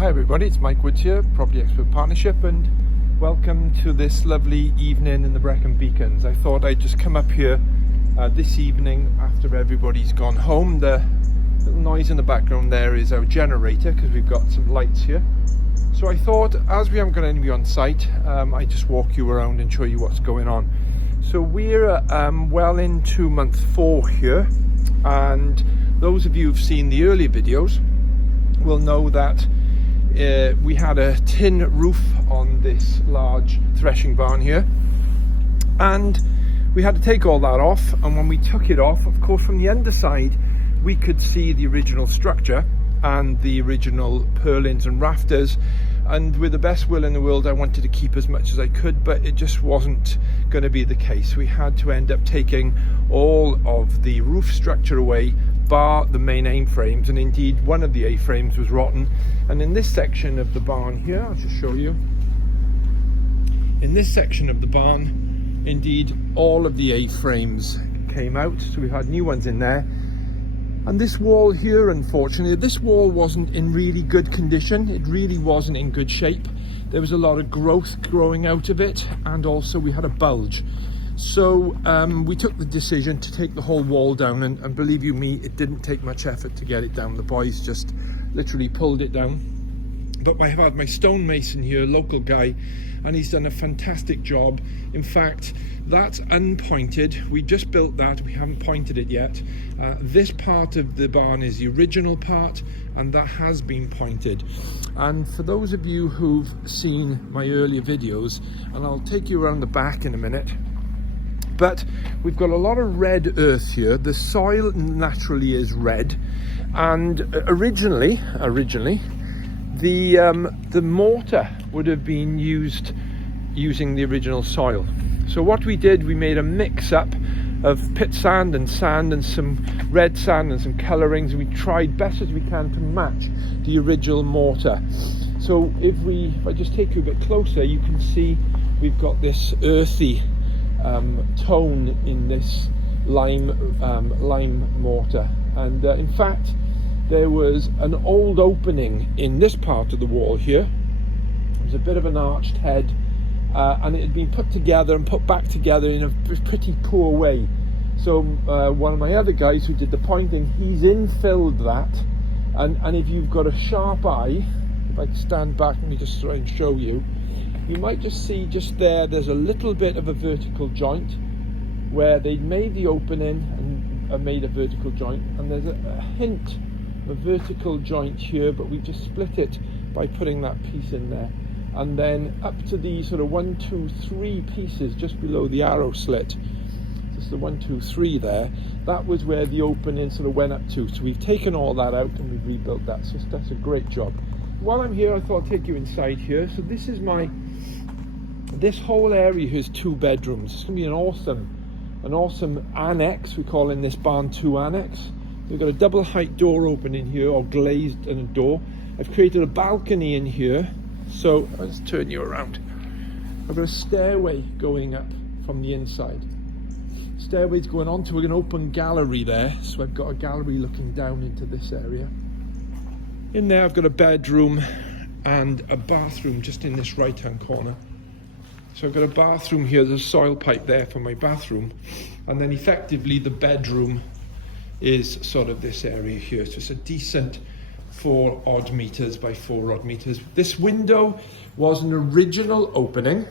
Hi everybody, it's Mike Woods here, Property Expert Partnership, and welcome to this lovely evening in the Brecon Beacons. I thought I'd just come up here this evening after everybody's gone home. The little noise in the background there is our generator because we've got some lights here. So I thought, as we haven't got anybody on site, I'd just walk you around and show you what's going on. So we're well into month 4 here, and those of you who've seen the earlier videos will know that we had a tin roof on this large threshing barn here, and we had to take all that off. And when we took it off, of course, from the underside we could see the original structure and the original purlins and rafters, and with the best will in the world I wanted to keep as much as I could, but it just wasn't going to be the case. We had to end up taking all of the roof structure away, bar the main A-frames, and indeed one of the A-frames was rotten. And in this section of the barn here, I'll just show you, in this section of the barn, indeed all of the A-frames came out, so we've had new ones in there. And this wall here, unfortunately, this wall wasn't in really good condition. It really wasn't in good shape. There was a lot of growth growing out of it, and also we had a bulge. So we took the decision to take the whole wall down, and believe you me, it didn't take much effort to get it down. The boys just literally pulled it down. But I have had my stonemason here, local guy, and he's done a fantastic job. In fact, that's unpointed. We just built that, we haven't pointed it yet. This part of the barn is the original part, and that has been pointed. And for those of you who've seen my earlier videos, and I'll take you around the back in a minute, but we've got a lot of red earth here. The soil naturally is red, and originally the mortar would have been using the original soil. So what we did, we made a mix-up of pit sand and some red sand and some colourings, and we tried best as we can to match the original mortar. So if I just take you a bit closer, you can see we've got this earthy tone in this lime mortar. And in fact, there was an old opening in this part of the wall here. It was a bit of an arched head, and it had been put together and put back together in a pretty poor way. So one of my other guys who did the pointing, he's infilled that, and if you've got a sharp eye, if I can stand back, let me just try and show you, you might just see just there's a little bit of a vertical joint where they'd made the opening and made a vertical joint, and there's a hint of a vertical joint here, but we just split it by putting that piece in there. And then up to the sort of 1, 2, 3 pieces just below the arrow slit, just the 1, 2, 3 there, that was where the opening sort of went up to. So we've taken all that out and we've rebuilt that, so that's a great job. While I'm here, I thought I'd take you inside here. So this is this whole area here is 2 bedrooms. It's going to be an awesome annex. We're calling this barn 2 annex. We've got a double height door open in here, or glazed and a door. I've created a balcony in here. So let's turn you around. I've got a stairway going up from the inside. Stairway's going on to an open gallery there. So I've got a gallery looking down into this area. In there I've got a bedroom and a bathroom just in this right hand corner. So I've got a bathroom here, there's a soil pipe there for my bathroom, and then effectively the bedroom is sort of this area here. So it's a decent 4 odd meters by 4 odd meters. This window was an original opening.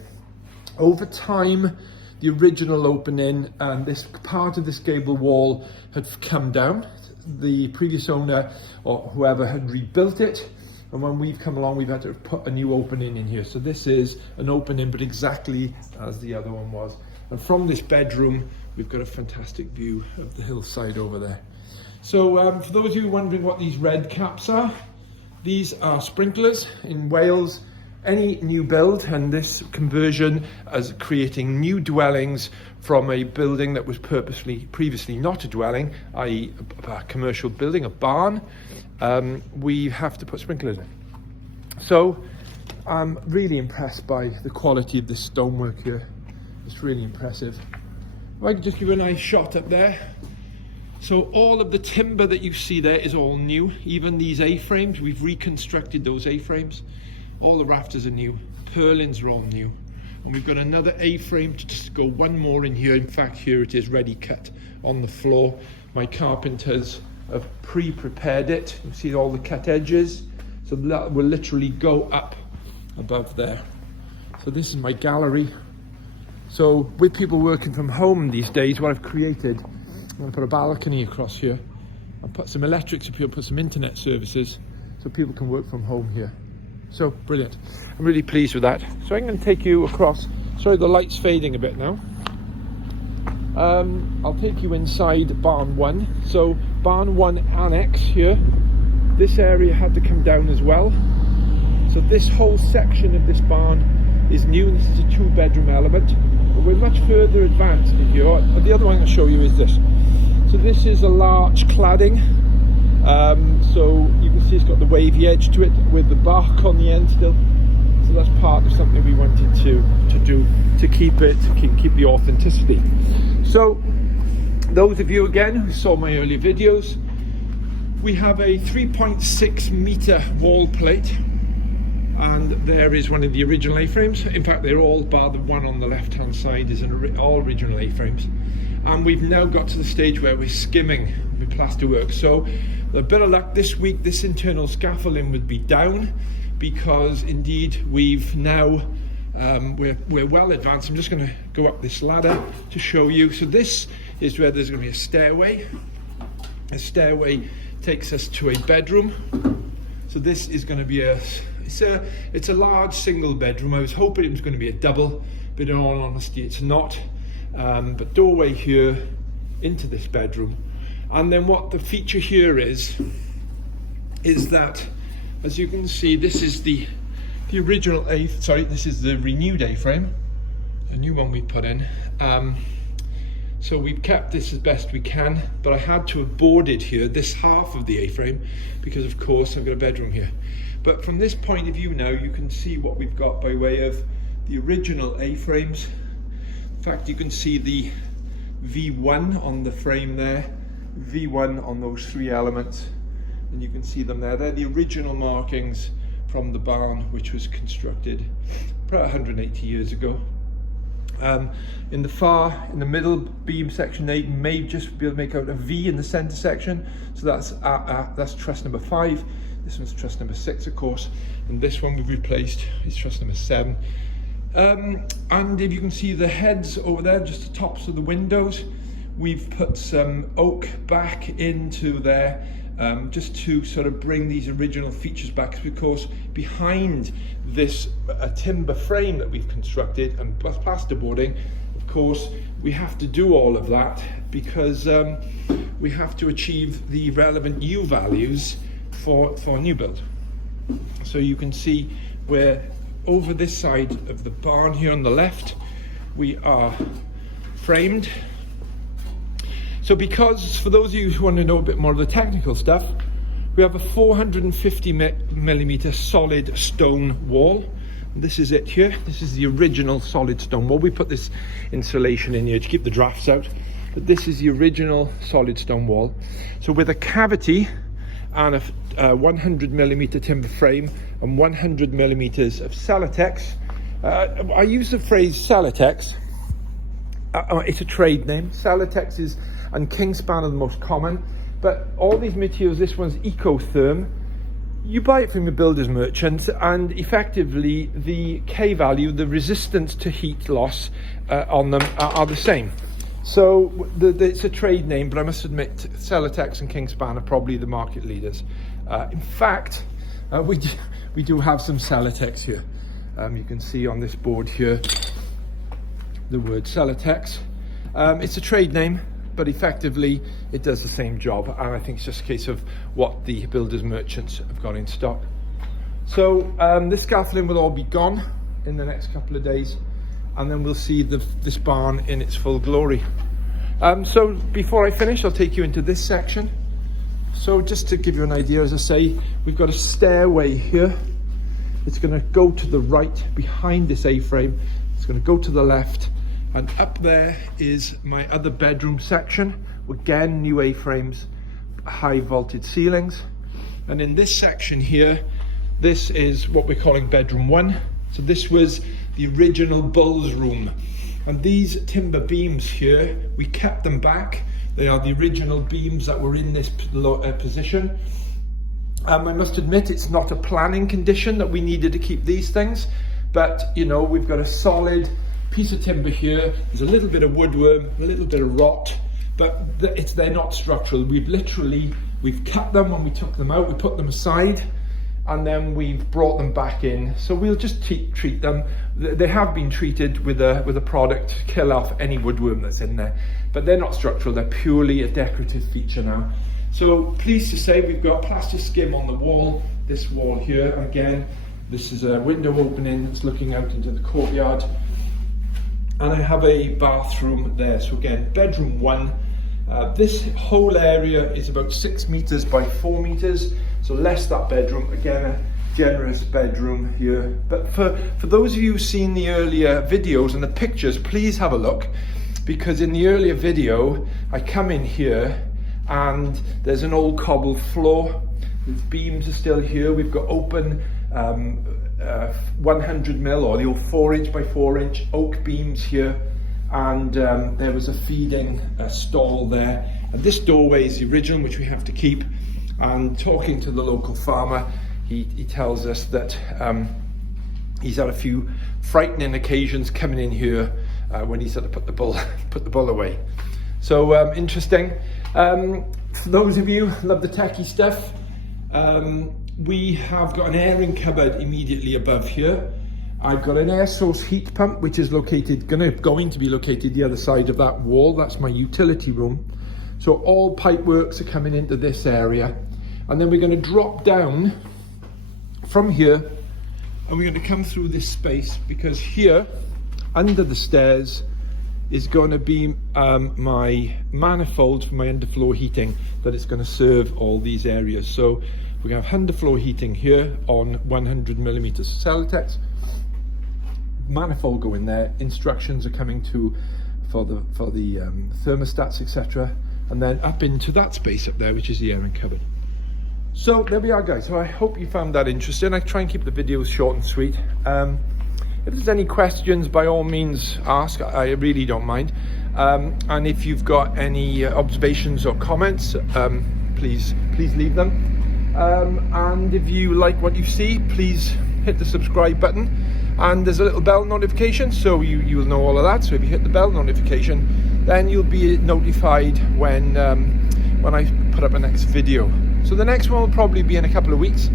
Over time, the original opening and this part of this gable wall had come down. The previous owner or whoever had rebuilt it, and when we've come along, we've had to put a new opening in here. So this is an opening, but exactly as the other one was. And from this bedroom, we've got a fantastic view of the hillside over there. So for those of you wondering what these red caps are, these are sprinklers. In Wales, any new build, and this conversion as creating new dwellings from a building that was previously not a dwelling, i.e. a commercial building, a barn, we have to put sprinklers in. So I'm really impressed by the quality of this stonework here. It's really impressive. If I could just give you a nice shot up there, So all of the timber that you see there is all new. Even these A-frames, we've reconstructed those A-frames. All the rafters are new. Purlins are all new. And we've got another A-frame to just go one more in here. In fact, here it is ready cut on the floor. My carpenters have pre-prepared it. You see all the cut edges. So that will literally go up above there. So this is my gallery. So with people working from home these days, what I've created, I'm going to put a balcony across here and put some electrics up here, put some internet services so people can work from home here. So brilliant. I'm really pleased with that. So I'm going to take you across. Sorry, the light's fading a bit now. I'll take you inside barn 1. So barn 1 annex here. This area had to come down as well. So this whole section of this barn is new. This is a 2-bedroom element. But we're much further advanced in here. The other one I'll show you is this. So this is a larch cladding. So you can see it's got the wavy edge to it with the bark on the end still. So that's part of something we wanted to do to keep the authenticity. So those of you again who saw my earlier videos, we have a 3.6 meter wall plate, and there is one of the original A-frames. In fact, they're all, bar the one on the left hand side, is all original A-frames. And we've now got to the stage where we're skimming with plasterwork. So a bit of luck this week, this internal scaffolding would be down, because indeed we've now we're well advanced. I'm just going to go up this ladder to show you. So this is where there's going to be a stairway. A stairway takes us to a bedroom. So this is going to be it's a large single bedroom. I was hoping it was going to be a double, but in all honesty it's not. But doorway here into this bedroom. And then what the feature here is that, as you can see, this is the original this is the renewed A-frame, a new one we put in. So we've kept this as best we can, but I had to have boarded here this half of the A-frame because of course I've got a bedroom here. But from this point of view now, you can see what we've got by way of the original A-frames. In fact, you can see the V1 on the frame there, V1 on those 3 elements, and you can see them there. They're the original markings from the barn, which was constructed about 180 years ago. In the middle beam section, they may just be able to make out a V in the center section. So that's truss number 5. This one's truss number 6, of course, and this one we've replaced is truss number 7. And if you can see the heads over there, just the tops of the windows, we've put some oak back into there, just to sort of bring these original features back, because behind this timber frame that we've constructed and plasterboarding, of course, we have to do all of that because we have to achieve the relevant U values for a new build. So you can see where over this side of the barn here on the left, we are framed. So because, for those of you who want to know a bit more of the technical stuff, we have a 450 millimeter solid stone wall. This is it here. This is the original solid stone wall. We put this insulation in here to keep the drafts out, but this is the original solid stone wall. So with a cavity and a 100 millimeter timber frame and 100 millimeters of Celotex. I use the phrase Celotex. It's a trade name. Celotex and Kingspan are the most common, but all these materials, this one's Ecotherm. You buy it from your builder's merchant, and effectively the K value, the resistance to heat loss on them are the same. So it's a trade name, but I must admit Celotex and Kingspan are probably the market leaders. In fact, we do have some Celotex here. You can see on this board here the word Celotex. It's a trade name, but effectively it does the same job, and I think it's just a case of what the builders merchants have got in stock. So this scaffolding will all be gone in the next couple of days, and then we'll see this barn in its full glory. So before I finish, I'll take you into this section. So just to give you an idea, as I say, we've got a stairway here. It's going to go to the right behind this A-frame. It's going to go to the left, and up there is my other bedroom section, Again, new A-frames, high vaulted ceilings. And in this section here, this is what we're calling bedroom 1. So this was the original Bull's room. And these timber beams here, we kept them back. They are the original beams that were in this position. I must admit, it's not a planning condition that we needed to keep these things, but you know, we've got a solid piece of timber here. There's a little bit of woodworm, a little bit of rot, but they're not structural. We've cut them when we took them out, we put them aside, and then we've brought them back in. So we'll just treat them. They have been treated with a product to kill off any woodworm that's in there, but they're not structural, they're purely a decorative feature now. So pleased to say we've got plaster skim on the wall, this wall here. Again, this is a window opening that's looking out into the courtyard. And I have a bathroom there. So again, bedroom 1. This whole area is about 6 meters by 4 meters. So less that bedroom. Again, a generous bedroom here. But for those of you who've seen the earlier videos and the pictures, please have a look. Because in the earlier video, I come in here and there's an old cobbled floor. The beams are still here. We've got open 100mm or the old 4" by 4" oak beams here, and there was a feeding stall there. And this doorway is the original, which we have to keep. And talking to the local farmer, he tells us that he's had a few frightening occasions coming in here when he's had to put the bull away. So interesting. For those of you who love the techie stuff, we have got an airing cupboard immediately above here. I've got an air source heat pump, which is going to be located the other side of that wall. That's my utility room. So all pipe works are coming into this area. And then we're going to drop down from here, and we're going to come through this space, because here, under the stairs, is going to be my manifold for my underfloor heating that is going to serve all these areas. So we have underfloor heating here on 100mm Celotex. Manifold going there. Instructions are coming for the thermostats, etc. And then up into that space up there, which is the airing cupboard. So there we are, guys. So I hope you found that interesting. I try and keep the videos short and sweet. If there's any questions, by all means ask. I really don't mind. And if you've got any observations or comments, please leave them. And if you like what you see, please hit the subscribe button. And there's a little bell notification, so you'll know all of that. So if you hit the bell notification, then you'll be notified when I put up a next video. So the next one will probably be in a couple of weeks.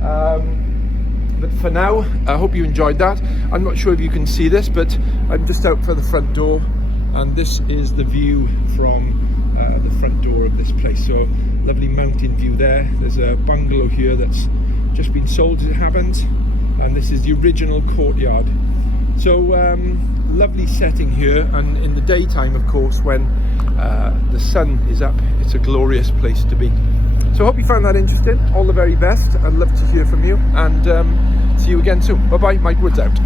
But for now, I hope you enjoyed that. I'm not sure if you can see this, but I'm just out for the front door, and this is the view from the front door of this place. So lovely mountain view there. There's a bungalow here that's just been sold as it happens, and this is the original courtyard. So lovely setting here, and in the daytime, of course, when the sun is up, it's a glorious place to be. So I hope you found that interesting. All the very best. I'd love to hear from you, and see you again soon. Bye bye. Mike Woods out.